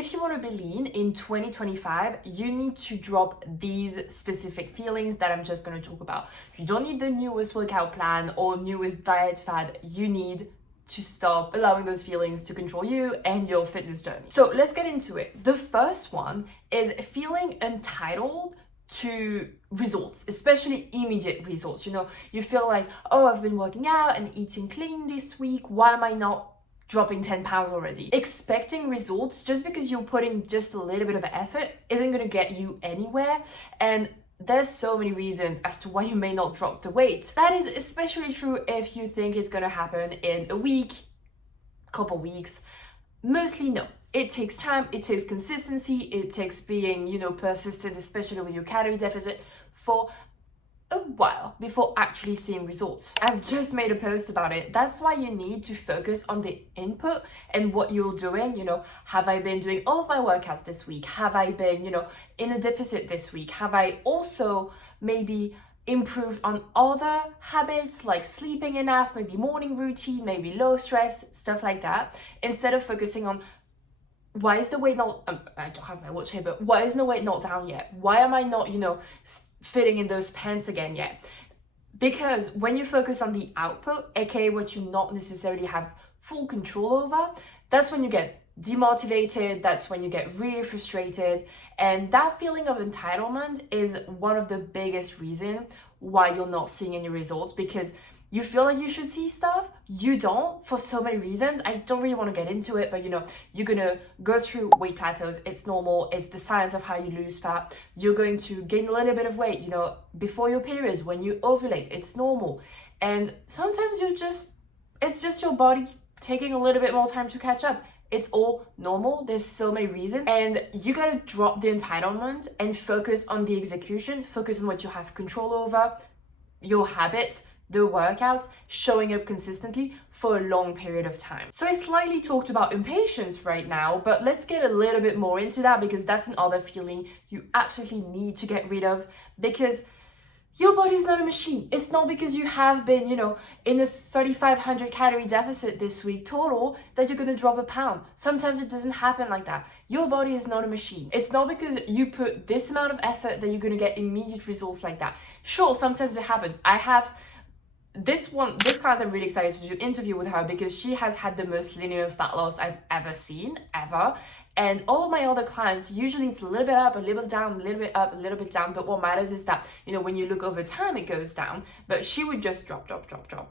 if you want to be lean in 2025, you need to drop these specific feelings that I'm just going to talk about. You don't need the newest workout plan or newest diet fad. You need to stop allowing those feelings to control you and your fitness journey. So let's get into it. The first one is feeling entitled to results, especially immediate results. You know, you feel like, oh, I've been working out and eating clean this week. Why am I not dropping 10 pounds already? Expecting results just because you're putting just a little bit of effort isn't going to get you anywhere. And there's so many reasons as to why you may not drop the weight. That is especially true if you think it's going to happen in a week, couple weeks. Mostly no. It takes time, it takes consistency, it takes being, persistent, especially with your calorie deficit, for a while before actually seeing results. I've just made a post about it. That's why you need to focus on the input and what you're doing. Have I been doing all of my workouts this week? Have I been, in a deficit this week? Have I also maybe improved on other habits like sleeping enough, maybe morning routine, maybe low stress, stuff like that, instead of focusing on why is the weight not, I don't have my watch here, but why is the weight not down yet? Why am I not, fitting in those pants again yet? Because when you focus on the output, aka what you not necessarily have full control over, that's when you get demotivated, that's when you get really frustrated. And that feeling of entitlement is one of the biggest reasons why you're not seeing any results, because you feel like you should see stuff, you don't, for so many reasons. I don't really want to get into it, but you're gonna go through weight plateaus. It's normal. It's the science of how you lose fat. You're going to gain a little bit of weight, before your periods, when you ovulate. It's normal. And sometimes it's just your body taking a little bit more time to catch up. It's all normal. There's so many reasons. And you gotta drop the entitlement and focus on the execution, focus on what you have control over, your habits, the workouts, showing up consistently for a long period of time. So I slightly talked about impatience right now, but let's get a little bit more into that, because that's another feeling you absolutely need to get rid of, because your body is not a machine. It's not because you have been, in a 3,500 calorie deficit this week total that you're gonna drop a pound. Sometimes it doesn't happen like that. Your body is not a machine. It's not because you put this amount of effort that you're gonna get immediate results like that. Sure, sometimes it happens. I have this client, I'm really excited to do an interview with her because she has had the most linear fat loss I've ever seen, ever. And all of my other clients, usually it's a little bit up, a little bit down, a little bit up, a little bit down. But what matters is that, when you look over time, it goes down. But she would just drop,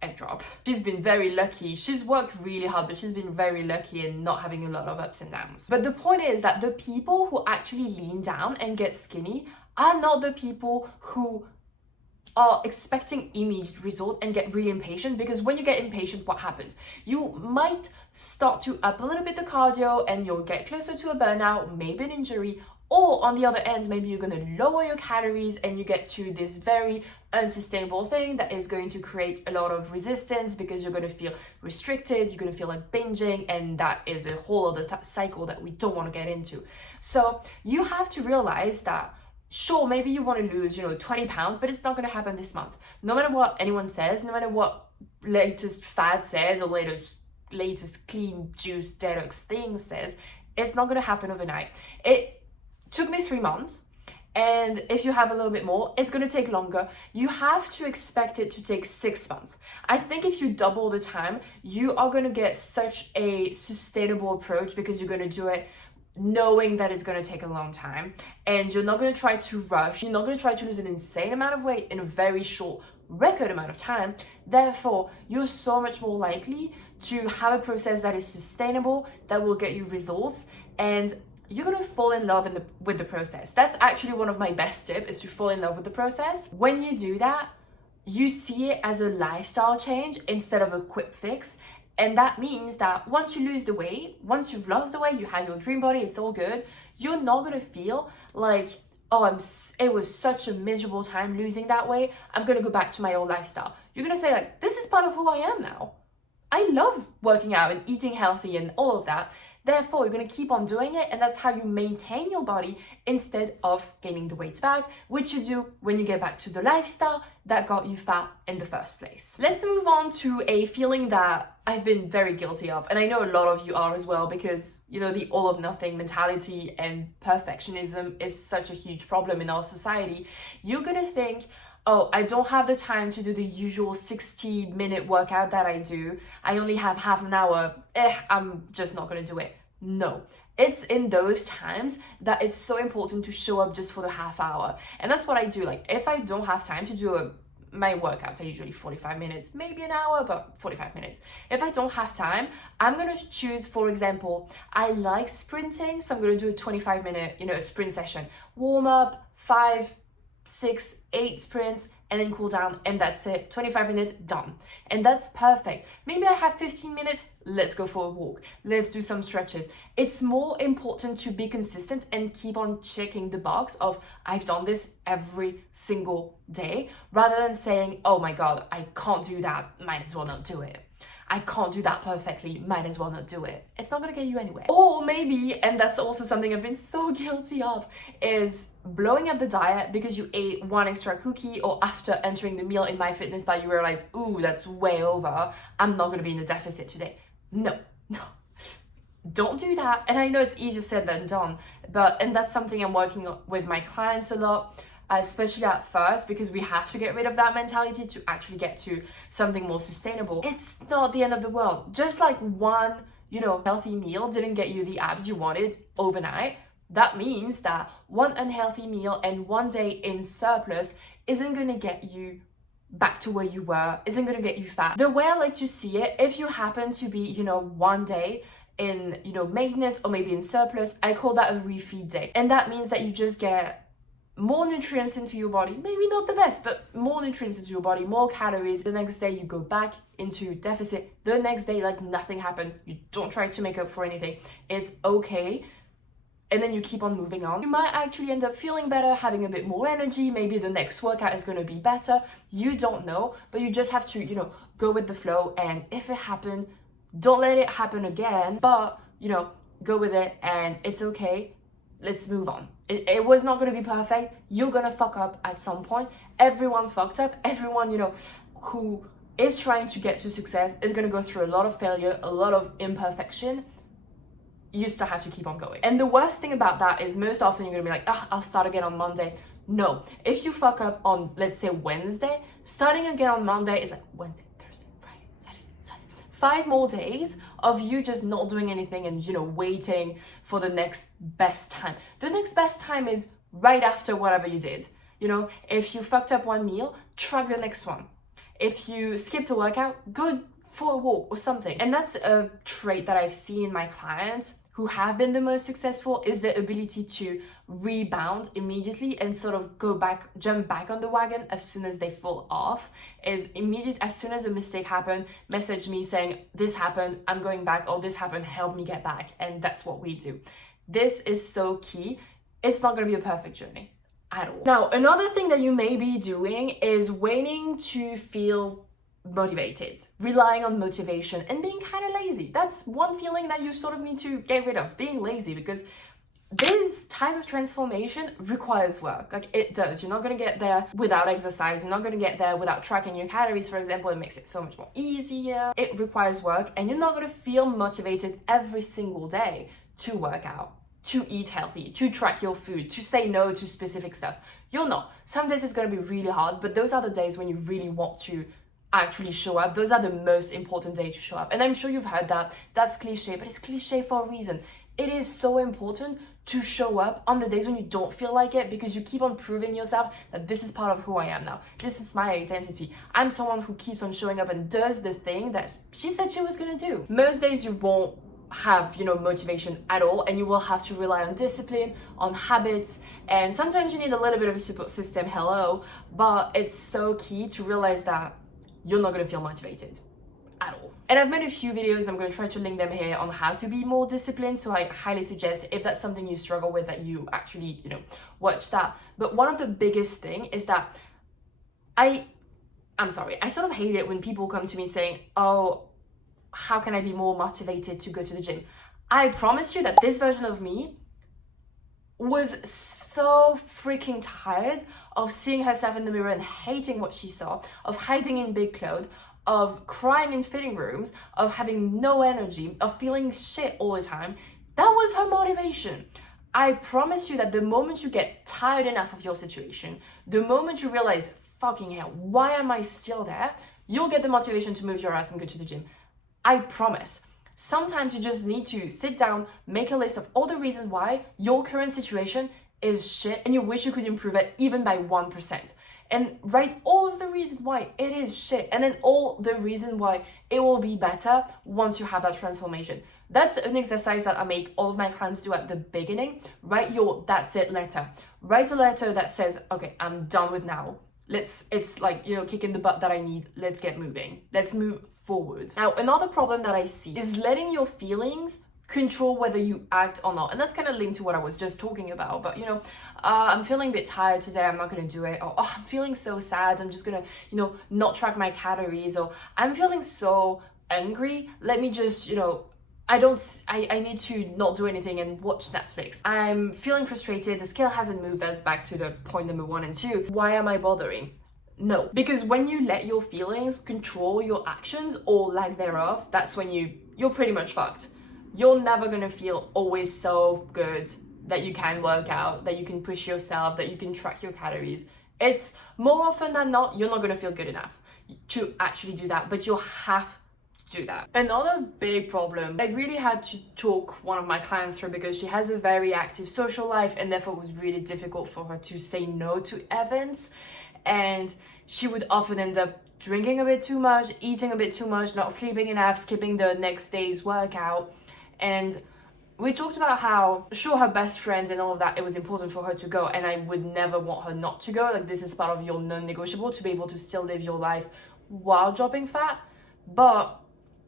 and drop. She's been very lucky. She's worked really hard, but she's been very lucky in not having a lot of ups and downs. But the point is that the people who actually lean down and get skinny are not the people who are expecting immediate result and get really impatient. Because when you get impatient, what happens? You might start to up a little bit the cardio and you'll get closer to a burnout, maybe an injury, or on the other end, maybe you're going to lower your calories and you get to this very unsustainable thing that is going to create a lot of resistance, because you're going to feel restricted, you're going to feel like binging, and that is a whole other cycle that we don't want to get into. So you have to realize that sure, maybe you want to lose, 20 pounds, but it's not going to happen this month. No matter what anyone says, no matter what latest fad says or latest clean juice detox thing says, it's not going to happen overnight. It took me 3 months. And if you have a little bit more, it's going to take longer. You have to expect it to take 6 months. I think if you double the time, you are going to get such a sustainable approach, because you're going to do it knowing that it's going to take a long time, and you're not going to try to rush. You're not going to try to lose an insane amount of weight in a very short record amount of time. Therefore, you're so much more likely to have a process that is sustainable, that will get you results, and you're going to fall in love with the process. That's actually one of my best tips, is to fall in love with the process. When you do that, you see it as a lifestyle change instead of a quick fix. And that means that once you lose the weight, once you've lost the weight, you have your dream body, it's all good, you're not going to feel like, oh, it was such a miserable time losing that weight, I'm going to go back to my old lifestyle. You're going to say, like, this is part of who I am now. I love working out and eating healthy and all of that. Therefore, you're going to keep on doing it, and that's how you maintain your body instead of gaining the weight back, which you do when you get back to the lifestyle that got you fat in the first place. Let's move on to a feeling that I've been very guilty of, and I know a lot of you are as well, because the all or nothing mentality and perfectionism is such a huge problem in our society. You're gonna think, oh, I don't have the time to do the usual 60-minute workout that I do. I only have half an hour. I'm just not gonna do it. No. It's in those times that it's so important to show up just for the half hour. And that's what I do. Like, if I don't have time to do my workouts are usually 45 minutes, maybe an hour, but 45 minutes. If I don't have time, I'm gonna choose, for example, I like sprinting, so I'm gonna do a 25-minute, sprint session. Warm up, 5, 6, 8 sprints, and then cool down, and that's it. 25 minutes, done. And that's perfect. Maybe I have 15 minutes, let's go for a walk. Let's do some stretches. It's more important to be consistent and keep on checking the box of, I've done this every single day, rather than saying, oh my God, I can't do that, might as well not do it. I can't do that perfectly, might as well not do it. It's not gonna get you anywhere. Or maybe, and that's also something I've been so guilty of, is blowing up the diet because you ate one extra cookie, or after entering the meal in MyFitnessPal, you realize, ooh, that's way over. I'm not gonna be in a deficit today. No. Don't do that. And I know it's easier said than done, and that's something I'm working with my clients a lot, especially at first, because we have to get rid of that mentality to actually get to something more sustainable. It's not the end of the world. Just like one, healthy meal didn't get you the abs you wanted overnight, that means that one unhealthy meal and one day in surplus isn't gonna get you back to where you were, isn't gonna get you fat. The way I like to see it, if you happen to be, one day in, maintenance or maybe in surplus, I call that a refeed day. And that means that you just get more nutrients into your body, maybe not the best, but more nutrients into your body, more calories. The next day you go back into deficit. The next day, like nothing happened. You don't try to make up for anything. It's okay. And then you keep on moving on. You might actually end up feeling better, having a bit more energy. Maybe the next workout is going to be better. You don't know, but you just have to, go with the flow. And if it happened, don't let it happen again, but, go with it, and it's okay. Let's move on. It was not going to be perfect. You're going to fuck up at some point. Everyone fucked up. Everyone, who is trying to get to success is going to go through a lot of failure, a lot of imperfection. You still have to keep on going. And the worst thing about that is most often you're going to be like, I'll start again on Monday. No. If you fuck up on, let's say, Wednesday, starting again on Monday is like Wednesday, Thursday, Friday, Saturday, Sunday. 5 more days of you just not doing anything and, waiting for the next best time. The next best time is right after whatever you did. If you fucked up one meal, track the next one. If you skipped a workout, go for a walk or something. And that's a trait that I've seen in my clients who have been the most successful, is the ability to rebound immediately and sort of jump back on the wagon as soon as they fall off. Is immediate, as soon as a mistake happened, message me saying, this happened, I'm going back, or this happened, help me get back. And that's what we do. This is so key. It's not gonna be a perfect journey at all. Now, another thing that you may be doing is waiting to feel motivated, relying on motivation and being kind of lazy. That's one feeling that you sort of need to get rid of, being lazy, because this type of transformation requires work. Like, it does. You're not going to get there without exercise. You're not going to get there without tracking your calories, for example. It makes it so much more easier. It requires work, and you're not going to feel motivated every single day to work out, to eat healthy, to track your food, to say no to specific stuff. You're not. Some days it's going to be really hard, but those are the days when you really want to actually show up. Those are the most important days to show up. And I'm sure you've heard that. That's cliche, but it's cliche for a reason. It is so important to show up on the days when you don't feel like it, because you keep on proving yourself that this is part of who I am now. This is my identity. I'm someone who keeps on showing up and does the thing that she said she was gonna do. Most days you won't have, motivation at all, and you will have to rely on discipline, on habits, and sometimes you need a little bit of a support system, but it's so key to realize that you're not going to feel motivated at all. And I've made a few videos, I'm going to try to link them here, on how to be more disciplined. So I highly suggest, if that's something you struggle with, that you actually, watch that. But one of the biggest thing is that I sort of hate it when people come to me saying, oh, how can I be more motivated to go to the gym? I promise you that this version of me was so freaking tired of seeing herself in the mirror and hating what she saw, of hiding in big clothes, of crying in fitting rooms, of having no energy, of feeling shit all the time. That was her motivation. I promise you that the moment you get tired enough of your situation, the moment you realize, fucking hell, why am I still there? You'll get the motivation to move your ass and go to the gym. I promise. Sometimes you just need to sit down, make a list of all the reasons why your current situation is shit and you wish you could improve it even by 1%. And write all of the reasons why it is shit and then all the reasons why it will be better once you have that transformation. That's an exercise that I make all of my clients do at the beginning. Write your that's it letter. Write a letter that says, okay, I'm done with now. It's like, kicking the butt that I need. Let's get moving. Let's move forward. Now, another problem that I see is letting your feelings control whether you act or not. And that's kind of linked to what I was just talking about. But, I'm feeling a bit tired today. I'm not going to do it. Or, I'm feeling so sad. I'm just going to, not track my calories. Or I'm feeling so angry. Let me just, I need to not do anything and watch Netflix. I'm feeling frustrated. The scale hasn't moved. That's back to the point number 1 and 2. Why am I bothering? No, because when you let your feelings control your actions or lack thereof, that's when you're pretty much fucked. You're never gonna feel always so good that you can work out, that you can push yourself, that you can track your calories. It's more often than not, you're not gonna feel good enough to actually do that, but you'll have to do that. Another big problem, I really had to talk one of my clients through because she has a very active social life and therefore it was really difficult for her to say no to events. And she would often end up drinking a bit too much, eating a bit too much, not sleeping enough, skipping the next day's workout. And we talked about how, sure, her best friends and all of that, it was important for her to go. And I would never want her not to go. Like, this is part of your non-negotiable to be able to still live your life while dropping fat. But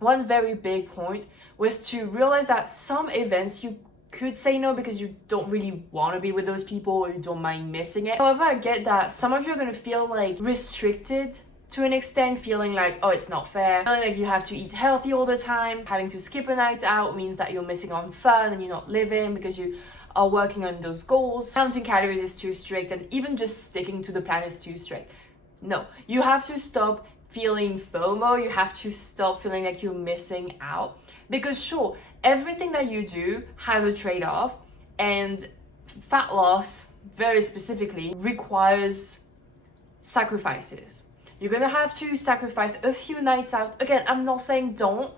one very big point was to realize that some events you could say no because you don't really want to be with those people or you don't mind missing it. However, I get that some of you are going to feel like restricted to an extent, feeling like, oh, it's not fair, feeling like you have to eat healthy all the time. Having to skip a night out means that you're missing on fun and you're not living because you are working on those goals. Counting calories is too strict and even just sticking to the plan is too strict. No, you have to stop feeling FOMO. You have to stop feeling like you're missing out because sure, everything that you do has a trade-off, and fat loss, very specifically, requires sacrifices. You're gonna have to sacrifice a few nights out. Again, I'm not saying don't.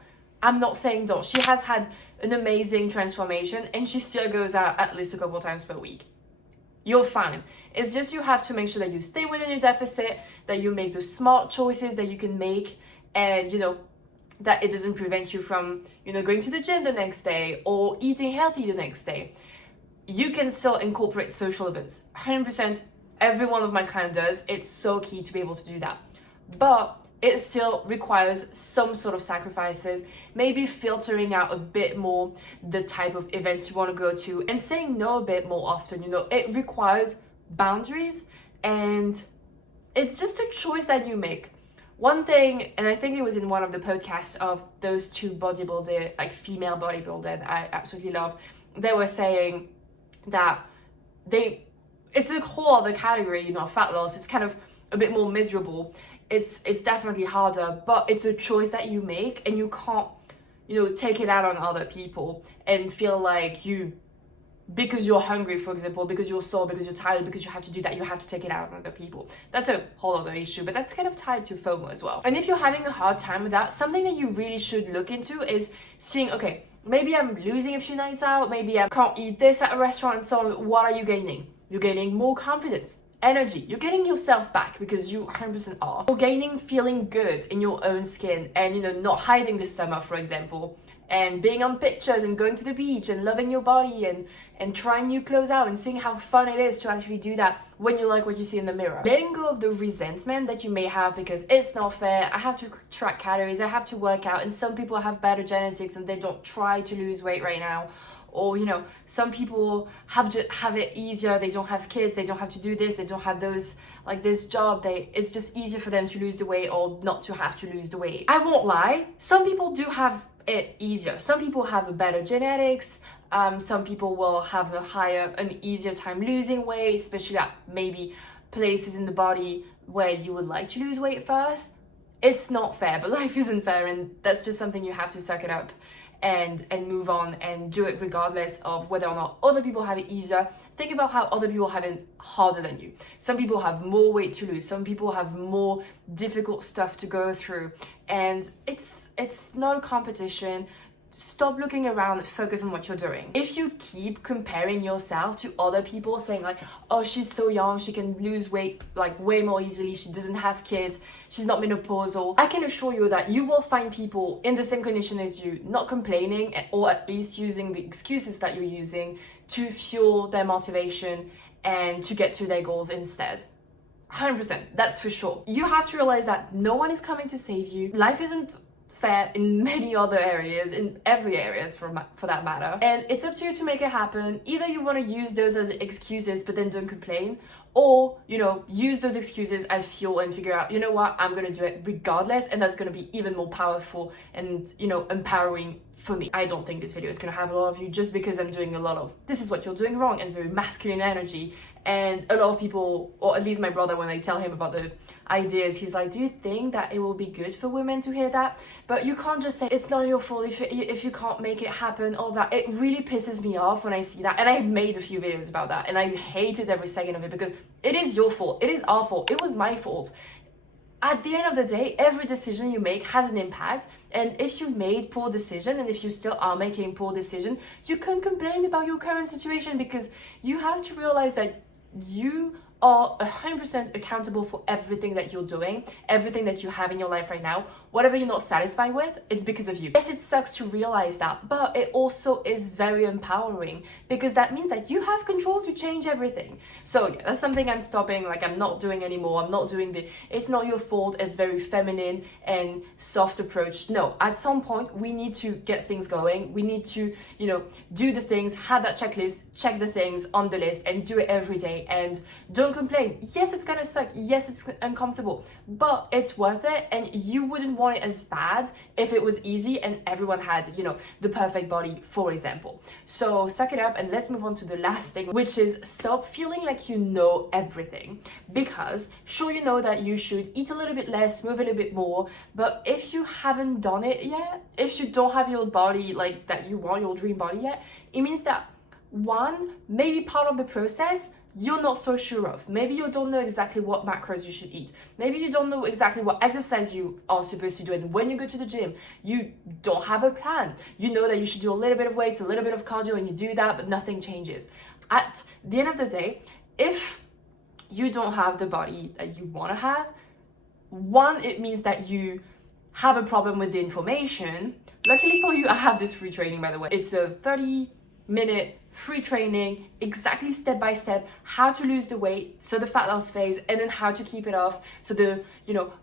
She has had an amazing transformation and she still goes out at least a couple times per week. You're fine. It's just you have to make sure that you stay within your deficit, that you make the smart choices that you can make, and that it doesn't prevent you from, going to the gym the next day or eating healthy the next day. You can still incorporate social events. 100%, every one of my clients does. It's so key to be able to do that. But it still requires some sort of sacrifices, maybe filtering out a bit more the type of events you want to go to and saying no a bit more often. It requires boundaries and it's just a choice that you make. One thing, and I think it was in one of the podcasts of those two bodybuilders, like female bodybuilder that I absolutely love, they were saying that it's a whole other category, fat loss. It's kind of a bit more miserable. It's definitely harder, but it's a choice that you make and you can't, take it out on other people and feel like because you're hungry, for example, because you're sore, because you're tired, because you have to do that, you have to take it out on other people. That's a whole other issue, but that's kind of tied to FOMO as well. And if you're having a hard time with that, something that you really should look into is seeing, okay, maybe I'm losing a few nights out, maybe I can't eat this at a restaurant and so on. What are you gaining? You're gaining more confidence, energy. You're getting yourself back because you 100% are. You're gaining feeling good in your own skin and, not hiding this summer, for example, and being on pictures and going to the beach and loving your body and trying new clothes out and seeing how fun it is to actually do that when you like what you see in the mirror. Letting go of the resentment that you may have because it's not fair, I have to track calories, I have to work out, and some people have better genetics and they don't try to lose weight right now. Or, some people have it easier, they don't have kids, they don't have to do this, they don't have those, like this job, it's just easier for them to lose the weight or not to have to lose the weight. I won't lie, some people do have it easier. Some people have a better genetics. Some people will have an easier time losing weight, especially at maybe places in the body where you would like to lose weight first. It's not fair, but life isn't fair, and that's just something you have to suck it up and move on and do it regardless of whether or not other people have it easier. Think about how other people have it harder than you. Some people have more weight to lose. Some people have more difficult stuff to go through, and it's not a competition. Stop looking around, focus on what you're doing. If you keep comparing yourself to other people, saying like, oh, she's so young, she can lose weight like way more easily, she doesn't have kids, she's not menopausal, I can assure you that you will find people in the same condition as you, not complaining, or at least using the excuses that you're using to fuel their motivation and to get to their goals instead. 100%, that's for sure. You have to realize that no one is coming to save you. Life isn't fair in many other areas, in every areas for that matter, and it's up to you to make it happen. Either you want to use those as excuses but then don't complain, or use those excuses as fuel and figure out, you know what, I'm gonna do it regardless, and that's gonna be even more powerful and empowering for me. I don't think this video is gonna have a lot of views just because I'm doing a lot of this is what you're doing wrong and very masculine energy. And a lot of people, or at least my brother, when I tell him about the ideas, he's like, do you think that it will be good for women to hear that? But you can't just say, it's not your fault if you can't make it happen, all that. It really pisses me off when I see that. And I made a few videos about that, and I hated every second of it, because it is your fault. It is our fault. It was my fault. At the end of the day, every decision you make has an impact. And if you made poor decision, and if you still are making poor decision, you can complain about your current situation, because you have to realize that you are 100% accountable for everything that you're doing, everything that you have in your life right now. Whatever you're not satisfied with, it's because of you. Yes, it sucks to realize that, but it also is very empowering, because that means that you have control to change everything. So yeah, that's something I'm stopping, like I'm not doing anymore. I'm not doing it's not your fault, it's very feminine and soft approach. No, at some point we need to get things going. We need to, do the things, have that checklist, check the things on the list, and do it every day, and don't complain. Yes, it's gonna suck. Yes, it's uncomfortable, but it's worth it, and you wouldn't want it as bad if it was easy and everyone had, the perfect body, for example. So suck it up, and let's move on to the last thing, which is stop feeling like you know everything. Because sure, you know that you should eat a little bit less, move a little bit more, but if you haven't done it yet, if you don't have your body like that you want, your dream body yet, it means that one, maybe part of the process you're not so sure of. Maybe you don't know exactly what macros you should eat. Maybe you don't know exactly what exercise you are supposed to do. And when you go to the gym, you don't have a plan. You know that you should do a little bit of weights, a little bit of cardio, and you do that, but nothing changes. At the end of the day, if you don't have the body that you want to have, one, it means that you have a problem with the information. Luckily for you, I have this free training, by the way. It's a 30-minute free training, exactly step by step, how to lose the weight, so the fat loss phase, and then how to keep it off, so the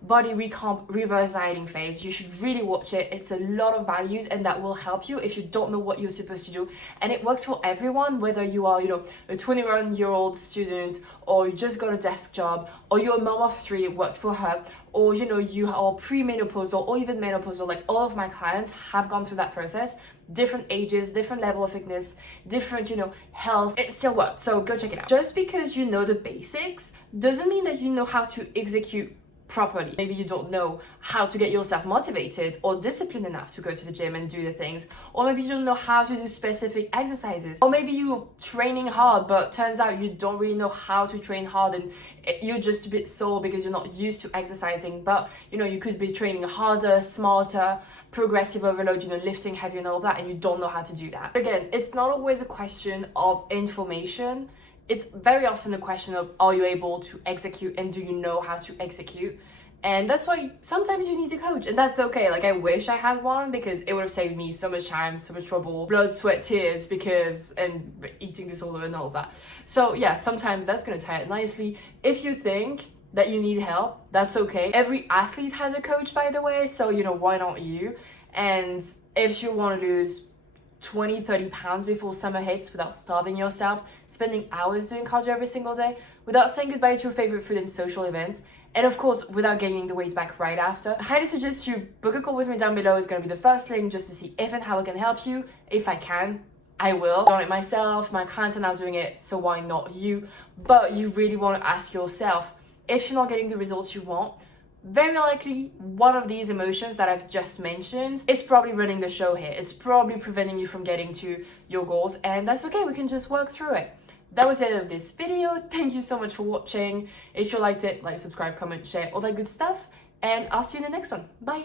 body recomp reverse dieting phase. You should really watch it. It's a lot of values, and that will help you if you don't know what you're supposed to do. And it works for everyone, whether you are a 21-year-old student, or you just got a desk job, or you're a mom of 3, it worked for her, or you are premenopausal or even menopausal. Like all of my clients have gone through that process, different ages, different level of fitness, different health. It still works, so go check it out. Just because you know the basics doesn't mean that you know how to execute properly. Maybe you don't know how to get yourself motivated or disciplined enough to go to the gym and do the things, or maybe you don't know how to do specific exercises, or maybe you're training hard but turns out you don't really know how to train hard, and you're just a bit sore because you're not used to exercising. But you could be training harder, smarter, progressive overload, lifting heavy and all that, and you don't know how to do that. Again, it's not always a question of information. It's very often a question of, are you able to execute, and do you know how to execute? And that's why sometimes you need a coach, and that's okay. Like I wish I had one, because it would have saved me so much time, so much trouble, blood, sweat, tears, and eating disorder and all that. So yeah, sometimes that's gonna tie it nicely. If you think that you need help, that's okay. Every athlete has a coach, by the way, so why not you? And if you want to lose 20, 30 pounds before summer hits without starving yourself, spending hours doing cardio every single day, without saying goodbye to your favorite food and social events, and of course, without gaining the weight back right after. I highly suggest you book a call with me down below. It's going to be the first link just to see if and how I can help you. If I can, I will. I've done it myself, my clients are now doing it, so why not you? But you really want to ask yourself, if you're not getting the results you want, very likely one of these emotions that I've just mentioned is probably running the show here. It's probably preventing you from getting to your goals, and that's okay. We can just work through it. That was the end of this video. Thank you so much for watching. If you liked it, like, subscribe, comment, share, all that good stuff, and I'll see you in the next one. Bye.